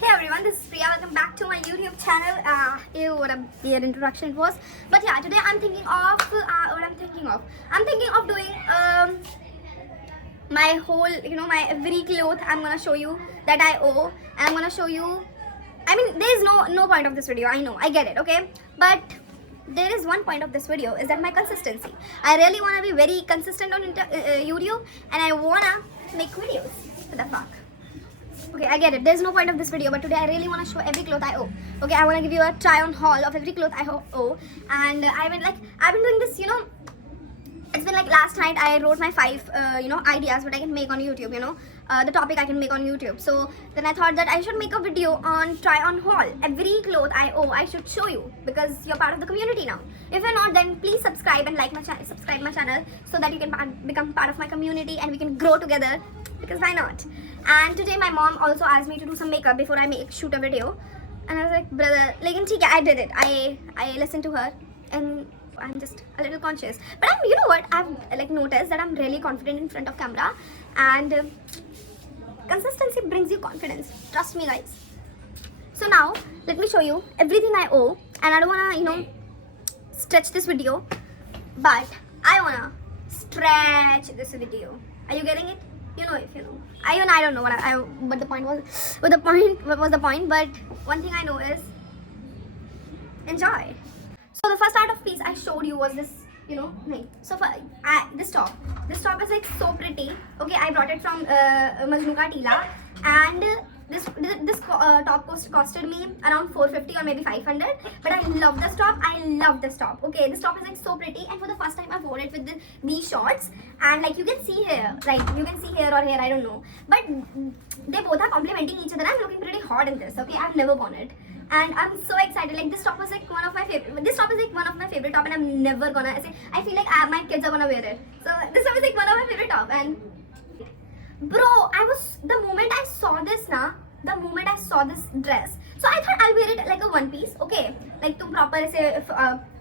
Hey everyone, this is Priya. Welcome back to my YouTube channel. Ew, what a weird introduction it was. But yeah, today I'm thinking of what I'm thinking of. I'm thinking of doing my whole, my every cloth. I'm gonna show you that I owe, and I'm gonna show you. I mean, there is no point of this video. I know, I get it, okay. But there is one point of this video is that my consistency. I really wanna be very consistent on YouTube, and I wanna make videos. What the fuck? Okay, I get it. There's no point of this video, but today I really want to show every cloth I owe. Okay, I want to give you a try-on haul of every cloth I owe. And I've been doing this, it's been like last night I wrote my 5, ideas what I can make on YouTube, the topic I can make on YouTube. So then I thought that I should make a video on try-on haul. Every cloth I owe, I should show you because you're part of the community now. If you're not, then please subscribe and like my channel, subscribe my channel so that you can become part of my community and we can grow together. Because why not? And today my mom also asked me to do some makeup before I shoot a video, and I was like, brother, I did it. I listened to her, and I'm just a little conscious. But you know what? I've noticed that I'm really confident in front of camera, and consistency brings you confidence. Trust me, guys. So now let me show you everything I owe, and I don't wanna stretch this video, but I wanna stretch this video. Are you getting it? If you know. I don't know what the point was. What was the point? But one thing I know is enjoy. So the first art of piece I showed you was this, thing. So this top. This top is like so pretty. Okay, I brought it from Majnu Ka Tila, and this top costed me around 450 or maybe 500. But I love this top. Okay, this top is like so pretty, and for the first time I wore it with these shorts, and like you can see here, or here, I don't know. But they both are complementing each other. I'm looking pretty hot in this. Okay, I've never worn it, and I'm so excited. Like this top was like one of my favorite. This top is like one of my favorite top, and I'm never gonna say. I feel like my kids are gonna wear it. So this top is like one of my favorite top, and bro, the moment I saw this dress, so I thought I'll wear it like a one piece, okay, like to proper say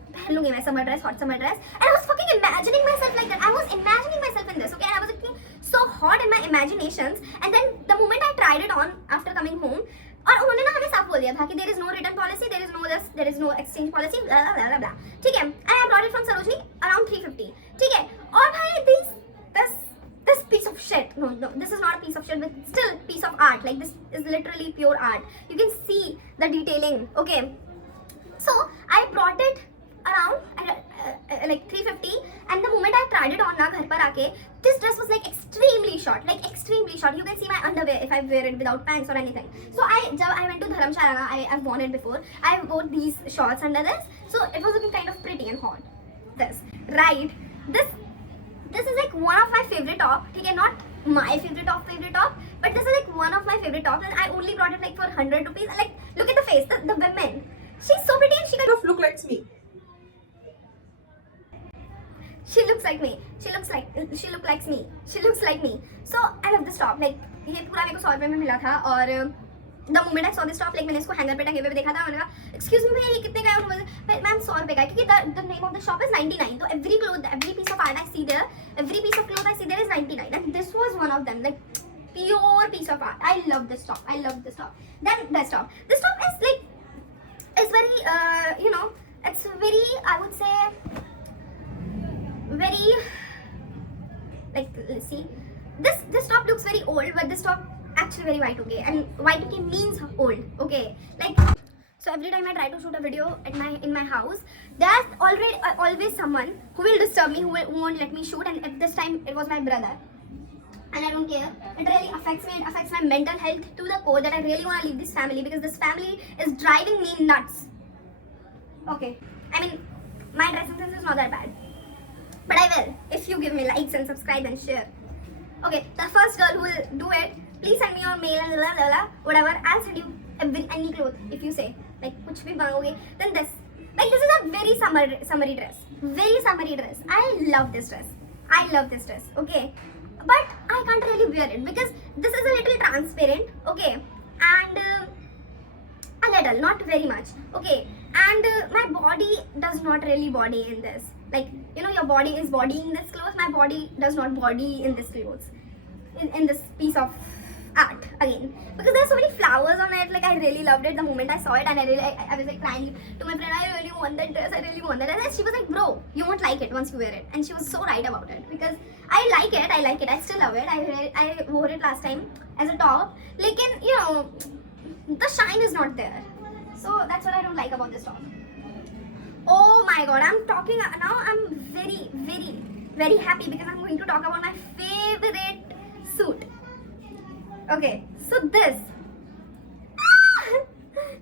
पहन लूंगी मैं summer dress, hot summer dress, and I was fucking imagining myself like that. I was imagining myself in this, okay, and I was looking so hot in my imaginations, and then the moment I tried it on after coming home, और उन्होंने ना हमें साफ बोल दिया था कि there is no return policy, there is no exchange policy, blah blah blah blah, ठीक है, and I brought it from Sarojini around 350, ठीक है, और भाई this piece of shit, no, this is not a piece of shit, but still piece of art. Like this is literally pure art. You can see the detailing. Okay, so I brought it around like 350, and the moment I tried it on na ghar par aake, this dress was like extremely short. You can see my underwear if I wear it without pants or anything. So I went to Dharamshala, I've worn it before. I wore these shorts under this, so it was looking kind of pretty and hot. This is like one of my favorite top. Okay, not my favorite top, but this is like one of my favorite tops, and I only brought it like for 100 rupees. And like, look at the face, the women. She's so pretty, and she kind of look like me. She looks like me. So I love this top. Like ये पूरा मेरे को 100 रुपए में मिला था, और the moment I saw this top, like मैंने इसको हैंगर पे टंगे हुए देखा था, मैंने कहा excuse me भैया ये कितने का है, और मैम 100 रुपए का है, क्योंकि the name of the shop is 99. So every piece of art I see there, every piece of cloth I see there is 99, and this was one of them, like pure piece of art. I love this top. Then this top is like, it's very it's very, I would say, very, like, let's see, this top looks very old, but this top actually very Y2K, and Y2K means old. Okay, like, so every time I try to shoot a video in my house, there's always someone who will disturb me, who won't let me shoot, and at this time it was my brother, and I don't care. It really affects me. It affects my mental health to the core that I really want to leave this family, because this family is driving me nuts. Okay, I mean, my dressing sense is not that bad, but I will if you give me likes and subscribe and share. Okay, the first girl who will do it, please send me your mail and whatever. I'll send you any cloth if you say, like, कुछ भी मांगोगे. Then this is a very summery dress. I love this dress. Okay, but I can't really wear it because this is a little transparent. Okay, and a little, not very much. Okay, and my body does not really body in this. Like, your body is bodying this clothes. My body does not body in this clothes, in this piece of art again because there are so many flowers on it. Like I really loved it the moment I saw it, and I was like crying to my friend. I really want that dress. I really want that. And then she was like, "Bro, you won't like it once you wear it." And she was so right about it because I like it. I like it. I still love it. I wore it last time as a top. Like the shine is not there. So that's what I don't like about this top. Oh my god, I'm talking now. I'm very, very, very happy because I'm going to talk about my favorite suit. Okay, so this.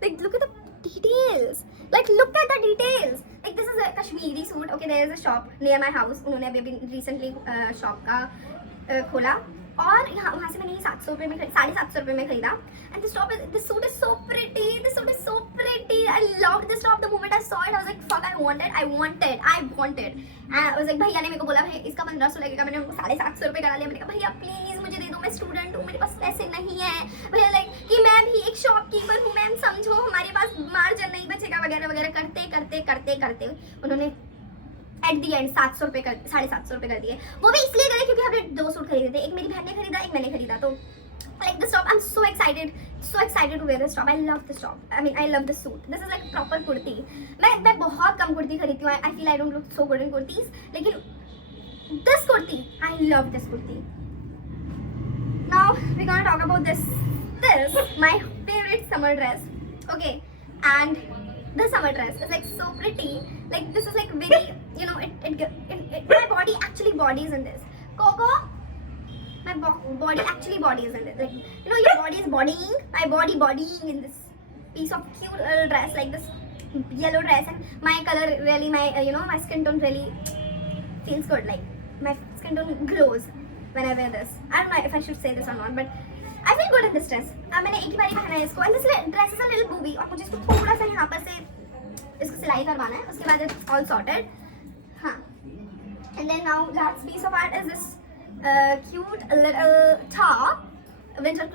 Like, look at the details. Like, look at the details. Like, this is a Kashmiri suit. Okay, there is a shop near my house. उन्होंने अभी recently shop का खोला और यहाँ वहाँ से मैंने ये 700 रुपये में 750 रुपये में खरीदा. And this suit is so pretty. This suit is so pretty. I loved this top the moment I saw it. I was like, fuck, I want it. And I was like, भैया ने मेरे को बोला भाई इसका 1500 लगेगा. मैंने उनको 750 रुपये करा लिया. मैंने कहा भैया प्लीज मुझे दे दो, मैं स्टूडेंट हूँ, मेरे पास पैसे नहीं है. भैया लाइक कि मैं भी एक शॉपकीपर हूँ मैम, समझो हमारे पास मार्जिन नहीं बचेगा वगैरह वगैरह करते उन्होंने एट दी एंड 700 रुपये 750 रुपये कर दिए. वो भी इसलिए करे क्योंकि हमने 2 सूट खरीदे थे. एक मेरी बहन ने खरीदा, एक मैंने खरीदा. तो like this top, I'm so excited to wear this top. I love this top. I mean, I love this suit. This is like proper kurti. मैं बहुत कम कुर्ती खरीदती हूँ. I feel I don't look so good in kurtis. लेकिन this kurti, I love this kurti. Now we're gonna talk about this my favorite summer dress. Okay, and the summer dress is like so pretty. Like this is like very, my body actually bodies in this. Coco, my body actually bodies in this. Like your body is bodying, my body bodying in this piece of cute little dress, like this yellow dress, and my color really, my my skin tone really feels good. Like my skin tone glows when I wear this. I don't know if I should say this or not, but I feel good in this dress. मैंने एक ही बारी पहना है इसको, and this dress is a little booby, और मुझे इसको थोड़ा सा यहाँ पर से इसको सिलाई करवाना है. उसके बाद it's all sorted. हाँ. And then now last piece of art is this cute little top, winter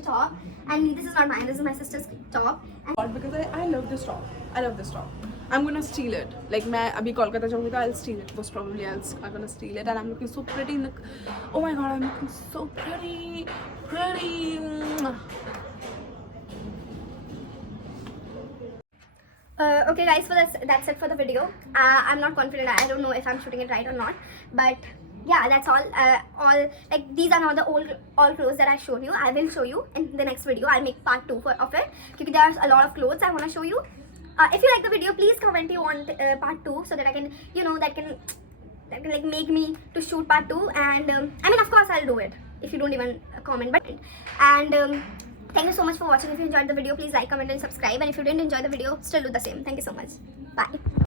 top, and this is not mine. This is my sister's top. And because I love this top. I'm gonna steal it. Like मैं अभी कोलकाता जाऊँगी तो I'll steal it. Most probably I'm gonna steal it, and I'm looking so pretty in the. Oh my god, I'm looking so pretty. Okay guys, so that's it for the video. I'm not confident. I don't know if I'm shooting it right or not, but yeah, that's all. Like these are not the all clothes that I showed you. I will show you in the next video. I'll make part 2 of it because there's a lot of clothes I want to show you. If you like the video, please comment you want part 2 so that I can, that can like make me to shoot part 2. And I mean, of course I'll do it if you don't even comment. But and thank you so much for watching. If you enjoyed the video, please like, comment and subscribe. And if you didn't enjoy the video, still do the same. Thank you so much. Bye.